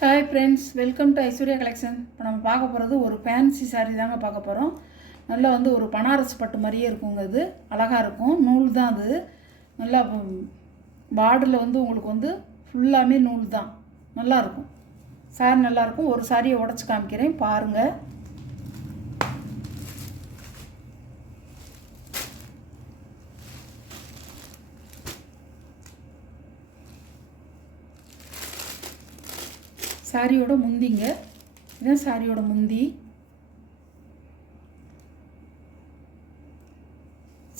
Hi friends, welcome to Aishwarya collection. இப்போ நம்ம பார்க்க போகிறது ஒரு ஃபேன்சி சாரீ தாங்க பார்க்க போகிறோம். நல்லா ஒரு பனாரஸ் பட்டு மாதிரியே இருக்குங்க. இது அழகாக இருக்கும். நூல் தான் அது. நல்லா பார்டரில் உங்களுக்கு ஃபுல்லாமே நூல் தான். நல்லாயிருக்கும். சாரி நல்லாயிருக்கும். ஒரு சாரியை உடச்சி காமிக்கிறேன் பாருங்கள். சாரியோட முந்திங்க. இதுதான் சாரியோட முந்தி.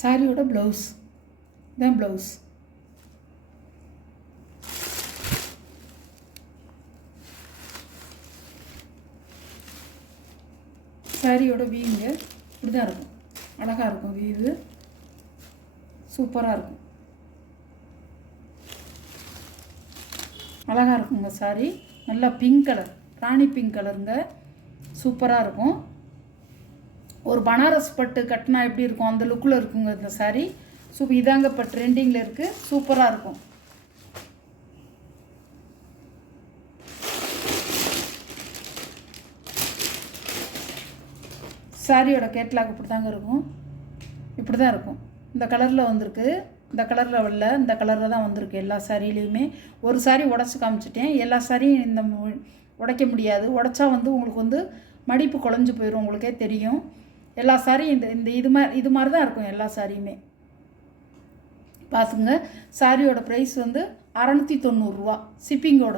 சாரியோட ப்ளவுஸ் இதுதான் ப்ளவுஸ். சாரியோட வீங்க இப்படி தான் இருக்கும். அழகாக இருக்கும். வீவு சூப்பராக இருக்கும். அழகாக இருக்குங்க சாரி. நல்லா பிங்க் கலர், ராணி பிங்க் கலருங்க. சூப்பராக இருக்கும். ஒரு பனாரஸ் பட்டு கட்டினா எப்படி இருக்கும் அந்த லுக்கில் இருக்குங்க இந்த சாரி. இதாங்க இப்போ ட்ரெண்டிங்கில் இருக்குது. சூப்பராக இருக்கும். சாரியோட கேட்லாக் இப்படி தாங்க இருக்கும். இப்படி தான் இருக்கும். இந்த கலரில் வந்திருக்கு. இந்த கலரில் வரல, இந்த கலரில் தான் வந்திருக்கு எல்லா சாரிலையுமே. ஒரு சாரி உடச்சி காமிச்சிட்டேன். எல்லா சாரியும் இந்த உடைக்க முடியாது. உடச்சா உங்களுக்கு மடிப்பு குழஞ்சி போயிடும். உங்களுக்கே தெரியும். எல்லா சாரியும் இந்த இது மாதிரி தான் இருக்கும் எல்லா சாரியுமே. பார்த்துங்க. சாரியோட ப்ரைஸ் 690 ரூபா ஷிப்பிங்கோட.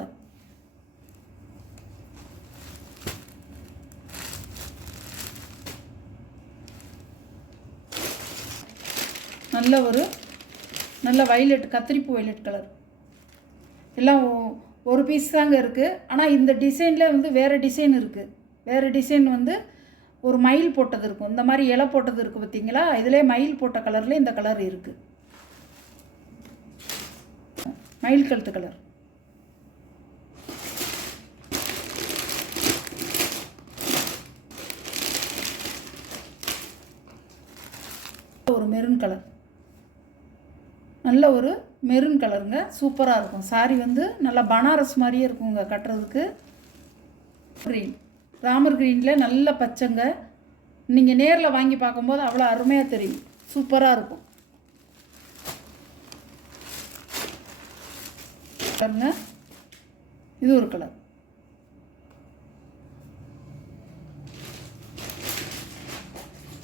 நல்ல வைலட், கத்திரிப்பூ வைலட் கலர். எல்லாம் ஒரு பீஸ் தாங்க இருக்குது. ஆனால் இந்த டிசைனில் வேறு டிசைன் இருக்குது. வேறு டிசைன் ஒரு மயில் போட்டது இருக்கும். இந்த மாதிரி இலை போட்டது இருக்குது பார்த்தீங்களா? இதிலே மயில் போட்ட கலரில் இந்த கலர் இருக்குது. மயில் கழுத்து கலர். ஒரு மெரூன் கலர். நல்ல ஒரு மெரூன் கலருங்க. சூப்பராக இருக்கும். சாரி நல்லா பனாரஸ் மாதிரியே இருக்குங்க கட்டுறதுக்கு. க்ரீன், ராமர் க்ரீனில் நல்ல பச்சைங்க. நீங்கள் நேரில் வாங்கி பார்க்கும்போது அவ்வளோ அருமையாக தெரியும். சூப்பராக இருக்கும் பாருங்க. இது ஒரு கலர்.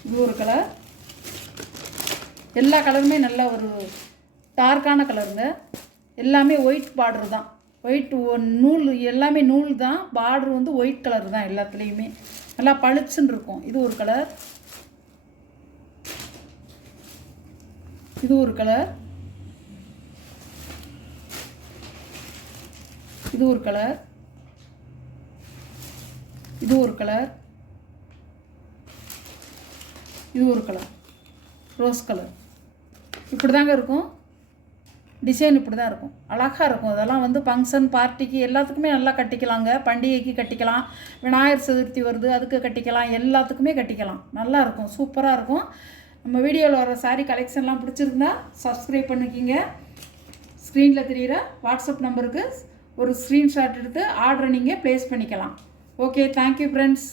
இது ஒரு கலர். எல்லா கலருமே நல்ல ஒரு டார்க்கான கலருங்க. எல்லாமே ஒயிட் பார்டர் தான். ஒயிட் நூல், எல்லாமே நூல் தான். பார்டர் ஒயிட் கலர் தான் எல்லாத்துலேயுமே. நல்லா பளிச்சுன்னு இருக்கும். இது ஒரு கலர். இது ஒரு கலர். இது ஒரு கலர். இது ஒரு கலர். இது ஒரு கலர். Rose colour. இப்படி தாங்க இருக்கும். டிசைன் இப்படி தான் இருக்கும். அழகாக இருக்கும். அதெல்லாம் ஃபங்க்ஷன் பார்ட்டிக்கு எல்லாத்துக்குமே நல்லா கட்டிக்கலாங்க. பண்டிகைக்கு கட்டிக்கலாம். விநாயகர் சதுர்த்தி வருது, அதுக்கு கட்டிக்கலாம். எல்லாத்துக்குமே கட்டிக்கலாம். நல்லா இருக்கும். சூப்பராக இருக்கும். நம்ம வீடியோவில் வர சாரீ கலெக்ஷன்லாம் பிடிச்சிருந்தா சப்ஸ்கிரைப் பண்ணிக்கிங்க. ஸ்க்ரீனில் தெரிகிற வாட்ஸ்அப் நம்பருக்கு ஒரு ஸ்க்ரீன்ஷாட் எடுத்து ஆர்டரை நீங்கள் ப்ளேஸ் பண்ணிக்கலாம். Okay, thank you friends.